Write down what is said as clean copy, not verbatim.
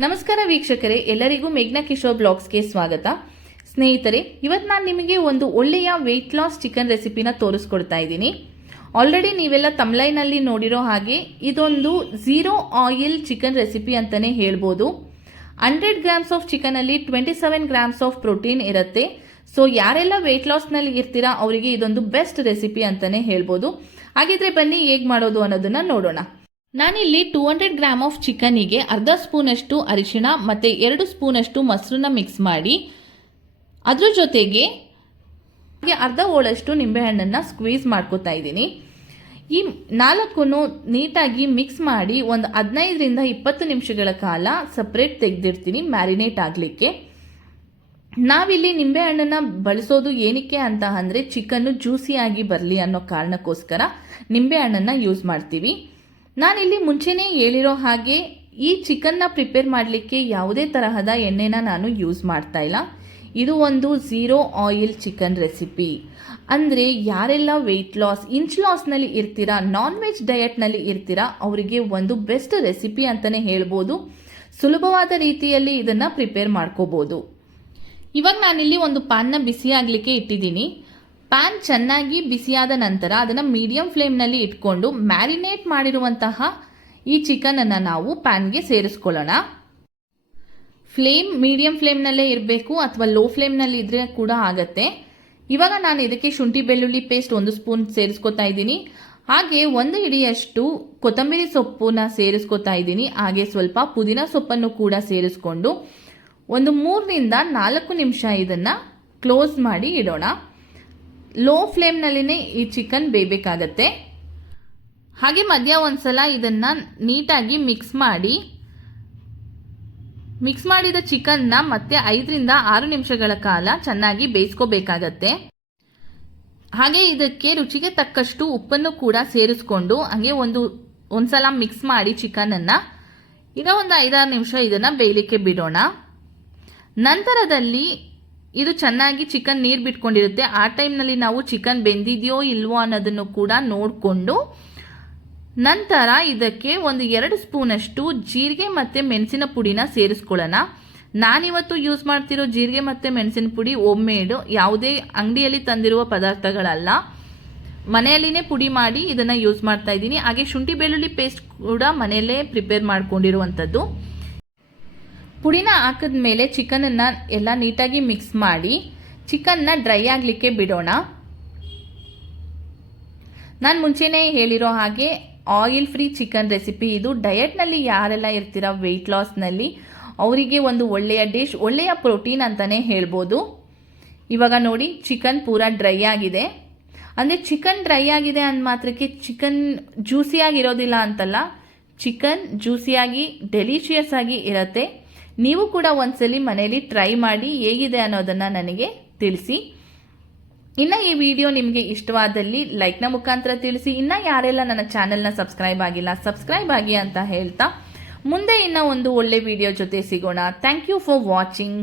ನಮಸ್ಕಾರ ವೀಕ್ಷಕರೇ, ಎಲ್ಲರಿಗೂ ಮೇಘ್ನಾ ಕಿಶೋರ್ ಬ್ಲಾಗ್ಸ್ಗೆ ಸ್ವಾಗತ. ಸ್ನೇಹಿತರೆ, ಇವತ್ತು ನಾನು ನಿಮಗೆ ಒಂದು ಒಳ್ಳೆಯ ವೆಯ್ಟ್ ಲಾಸ್ ಚಿಕನ್ ರೆಸಿಪಿನ ತೋರಿಸ್ಕೊಡ್ತಾ ಇದ್ದೀನಿ. ಆಲ್ರೆಡಿ ನೀವೆಲ್ಲ ತಮ್ಲೈನಲ್ಲಿ ನೋಡಿರೋ ಹಾಗೆ ಇದೊಂದು ಝೀರೋ ಆಯಿಲ್ ಚಿಕನ್ ರೆಸಿಪಿ ಅಂತಲೇ ಹೇಳ್ಬೋದು. 100 ಗ್ರಾಮ್ಸ್ ಆಫ್ ಚಿಕನಲ್ಲಿ 27 ಗ್ರಾಮ್ಸ್ ಆಫ್ ಪ್ರೋಟೀನ್ ಇರುತ್ತೆ. ಸೊ ಯಾರೆಲ್ಲ ವೆಯ್ಟ್ ಲಾಸ್ನಲ್ಲಿ ಇರ್ತೀರಾ ಅವರಿಗೆ ಇದೊಂದು ಬೆಸ್ಟ್ ರೆಸಿಪಿ ಅಂತಲೇ ಹೇಳ್ಬೋದು. ಹಾಗಿದ್ರೆ ಬನ್ನಿ ಹೇಗೆ ಮಾಡೋದು ಅನ್ನೋದನ್ನ ನೋಡೋಣ. ನಾನಿಲ್ಲಿ 200 ಗ್ರಾಮ್ ಆಫ್ ಚಿಕನಿಗೆ ಅರ್ಧ ಸ್ಪೂನಷ್ಟು ಅರಿಶಿಣ ಮತ್ತು 2 ಸ್ಪೂನಷ್ಟು ಮೊಸರನ್ನ ಮಿಕ್ಸ್ ಮಾಡಿ ಅದ್ರ ಜೊತೆಗೆ ಅರ್ಧ ಹೋಳಷ್ಟು ನಿಂಬೆಹಣ್ಣನ್ನು ಸ್ಕ್ವೀಸ್ ಮಾಡ್ಕೋತಾ ಇದ್ದೀನಿ. ಈ 4 ನೀಟಾಗಿ ಮಿಕ್ಸ್ ಮಾಡಿ ಒಂದು 15ರಿಂದ 20 ನಿಮಿಷಗಳ ಕಾಲ ಸಪ್ರೇಟ್ ತೆಗೆದಿರ್ತೀನಿ ಮ್ಯಾರಿನೇಟ್ ಆಗಲಿಕ್ಕೆ. ನಾವಿಲ್ಲಿ ನಿಂಬೆಹಣ್ಣನ್ನು ಬಳಸೋದು ಏನಕ್ಕೆ ಅಂತ ಅಂದರೆ ಚಿಕನ್ನು ಜ್ಯೂಸಿಯಾಗಿ ಬರಲಿ ಅನ್ನೋ ಕಾರಣಕ್ಕೋಸ್ಕರ ನಿಂಬೆಹಣ್ಣನ್ನು ಯೂಸ್ ಮಾಡ್ತೀವಿ. ನಾನಿಲ್ಲಿ ಮುಂಚೆನೇ ಹೇಳಿರೋ ಹಾಗೆ ಈ ಚಿಕನ್ನ ಪ್ರಿಪೇರ್ ಮಾಡಲಿಕ್ಕೆ ಯಾವುದೇ ತರಹದ ಎಣ್ಣೆನ ನಾನು ಯೂಸ್ ಮಾಡ್ತಾ ಇಲ್ಲ. ಇದು ಒಂದು ಝೀರೋ ಆಯಿಲ್ ಚಿಕನ್ ರೆಸಿಪಿ. ಅಂದರೆ ಯಾರೆಲ್ಲ ವೆಯ್ಟ್ ಲಾಸ್, ಇಂಚ್ ಲಾಸ್ನಲ್ಲಿ ಇರ್ತೀರಾ, ನಾನ್ ವೆಜ್ ಡಯಟ್ನಲ್ಲಿ ಇರ್ತೀರಾ ಅವರಿಗೆ ಒಂದು ಬೆಸ್ಟ್ ರೆಸಿಪಿ ಅಂತಲೇ ಹೇಳ್ಬೋದು. ಸುಲಭವಾದ ರೀತಿಯಲ್ಲಿ ಇದನ್ನು ಪ್ರಿಪೇರ್ ಮಾಡ್ಕೋಬೋದು. ಇವಾಗ ನಾನಿಲ್ಲಿ ಒಂದು ಪ್ಯಾನ್ನ ಬಿಸಿ ಆಗಲಿಕ್ಕೆ ಇಟ್ಟಿದ್ದೀನಿ. ಪ್ಯಾನ್ ಚೆನ್ನಾಗಿ ಬಿಸಿಯಾದ ನಂತರ ಅದನ್ನು ಮೀಡಿಯಂ ಫ್ಲೇಮ್ನಲ್ಲಿ ಇಟ್ಕೊಂಡು ಮ್ಯಾರಿನೇಟ್ ಮಾಡಿರುವಂತಹ ಈ ಚಿಕನನ್ನು ನಾವು ಪ್ಯಾನ್ಗೆ ಸೇರಿಸ್ಕೊಳ್ಳೋಣ. ಫ್ಲೇಮ್ ಮೀಡಿಯಂ ಫ್ಲೇಮ್ನಲ್ಲೇ ಇರಬೇಕು ಅಥವಾ ಲೋ ಫ್ಲೇಮ್ನಲ್ಲಿ ಇದ್ರೆ ಕೂಡ ಆಗತ್ತೆ. ಇವಾಗ ನಾನು ಇದಕ್ಕೆ ಶುಂಠಿ ಬೆಳ್ಳುಳ್ಳಿ ಪೇಸ್ಟ್ 1 ಸ್ಪೂನ್ ಸೇರಿಸ್ಕೊತಾ ಇದ್ದೀನಿ. ಹಾಗೆ 1 ಹಿಡಿಯಷ್ಟು ಕೊತ್ತಂಬರಿ ಸೊಪ್ಪನ್ನ ಸೇರಿಸ್ಕೊತಾ ಇದ್ದೀನಿ. ಹಾಗೆ ಸ್ವಲ್ಪ ಪುದೀನ ಸೊಪ್ಪನ್ನು ಕೂಡ ಸೇರಿಸ್ಕೊಂಡು ಒಂದು 3ರಿಂದ 4 ನಿಮಿಷ ಇದನ್ನು ಕ್ಲೋಸ್ ಮಾಡಿ ಇಡೋಣ. ಲೋ ಫ್ಲೇಮ್ನಲ್ಲಿನೇ ಈ ಚಿಕನ್ ಬೇಯಬೇಕಾಗತ್ತೆ. ಹಾಗೆ ಮಧ್ಯ ಒಂದ್ಸಲ ಇದನ್ನು ನೀಟಾಗಿ ಮಿಕ್ಸ್ ಮಾಡಿದ ಚಿಕನ್ನ ಮತ್ತೆ 5ರಿಂದ 6 ನಿಮಿಷಗಳ ಕಾಲ ಚೆನ್ನಾಗಿ ಬೇಯಿಸ್ಕೋಬೇಕಾಗತ್ತೆ. ಹಾಗೆ ಇದಕ್ಕೆ ರುಚಿಗೆ ತಕ್ಕಷ್ಟು ಉಪ್ಪನ್ನು ಕೂಡ ಸೇರಿಸ್ಕೊಂಡು ಹಾಗೆ ಒಂದ್ಸಲ ಮಿಕ್ಸ್ ಮಾಡಿ ಚಿಕನನ್ನು ಈಗ ಒಂದು 5-6 ನಿಮಿಷ ಇದನ್ನು ಬೇಯಲಿಕ್ಕೆ ಬಿಡೋಣ. ನಂತರದಲ್ಲಿ ಇದು ಚೆನ್ನಾಗಿ ಚಿಕನ್ ನೀರು ಬಿಟ್ಕೊಂಡಿರುತ್ತೆ. ಆ ಟೈಮ್ನಲ್ಲಿ ನಾವು ಚಿಕನ್ ಬೆಂದಿದೆಯೋ ಇಲ್ವೋ ಅನ್ನೋದನ್ನು ಕೂಡ ನೋಡಿಕೊಂಡು ನಂತರ ಇದಕ್ಕೆ ಒಂದು 2 ಸ್ಪೂನಷ್ಟು ಜೀರಿಗೆ ಮತ್ತು ಮೆಣಸಿನ ಪುಡಿನ ಸೇರಿಸ್ಕೊಳ್ಳೋಣ. ನಾನಿವತ್ತು ಯೂಸ್ ಮಾಡ್ತಿರೋ ಜೀರಿಗೆ ಮತ್ತು ಮೆಣಸಿನ ಪುಡಿ ಹೋಮ್ ಮೇಡ್, ಯಾವುದೇ ಅಂಗಡಿಯಲ್ಲಿ ತಂದಿರುವ ಪದಾರ್ಥಗಳಲ್ಲ, ಮನೆಯಲ್ಲಿನೇ ಪುಡಿ ಮಾಡಿ ಇದನ್ನು ಯೂಸ್ ಮಾಡ್ತಾ ಇದ್ದೀನಿ. ಹಾಗೆ ಶುಂಠಿ ಬೆಳ್ಳುಳ್ಳಿ ಪೇಸ್ಟ್ ಕೂಡ ಮನೆಯಲ್ಲೇ ಪ್ರಿಪೇರ್ ಮಾಡ್ಕೊಂಡಿರುವಂಥದ್ದು. ಪುಡಿನ ಹಾಕಿದ ಮೇಲೆ ಚಿಕನನ್ನು ಎಲ್ಲ ನೀಟಾಗಿ ಮಿಕ್ಸ್ ಮಾಡಿ ಚಿಕನ್ನ ಡ್ರೈ ಆಗಲಿಕ್ಕೆ ಬಿಡೋಣ. ನಾನು ಮುಂಚೆನೇ ಹೇಳಿರೋ ಹಾಗೆ ಆಯಿಲ್ ಫ್ರೀ ಚಿಕನ್ ರೆಸಿಪಿ ಇದು. ಡಯಟ್ನಲ್ಲಿ ಯಾರೆಲ್ಲ ಇರ್ತೀರ ವೆಯ್ಟ್ ಲಾಸ್ನಲ್ಲಿ ಅವರಿಗೆ ಒಂದು ಒಳ್ಳೆಯ ಡಿಶ್, ಒಳ್ಳೆಯ ಪ್ರೋಟೀನ್ ಅಂತಲೇ ಹೇಳ್ಬೋದು. ಇವಾಗ ನೋಡಿ ಚಿಕನ್ ಪೂರ ಡ್ರೈ ಆಗಿದೆ. ಅಂದರೆ ಚಿಕನ್ ಡ್ರೈ ಆಗಿದೆ ಅಂದ ಮಾತ್ರಕ್ಕೆ ಚಿಕನ್ ಜ್ಯೂಸಿಯಾಗಿರೋದಿಲ್ಲ ಅಂತಲ್ಲ, ಚಿಕನ್ ಜ್ಯೂಸಿಯಾಗಿ ಡೆಲಿಷಿಯಸ್ ಆಗಿ ಇರುತ್ತೆ. ನೀವು ಕೂಡ ಒಂದ್ಸಲಿ ಮನೆಯಲ್ಲಿ ಟ್ರೈ ಮಾಡಿ ಹೇಗಿದೆ ಅನ್ನೋದನ್ನು ನನಗೆ ತಿಳಿಸಿ. ಇನ್ನು ಈ ವಿಡಿಯೋ ನಿಮಗೆ ಇಷ್ಟವಾದಲ್ಲಿ ಲೈಕ್ನ ಮುಖಾಂತರ ತಿಳಿಸಿ. ಇನ್ನು ಯಾರೆಲ್ಲ ನನ್ನ ಚಾನೆಲ್ನ ಸಬ್ಸ್ಕ್ರೈಬ್ ಆಗಿಲ್ಲ ಸಬ್ಸ್ಕ್ರೈಬ್ ಆಗಿ ಅಂತ ಹೇಳ್ತಾ ಮುಂದೆ ಇನ್ನೂ ಒಂದು ಒಳ್ಳೆ ವಿಡಿಯೋ ಜೊತೆ ಸಿಗೋಣ. Thank you for watching.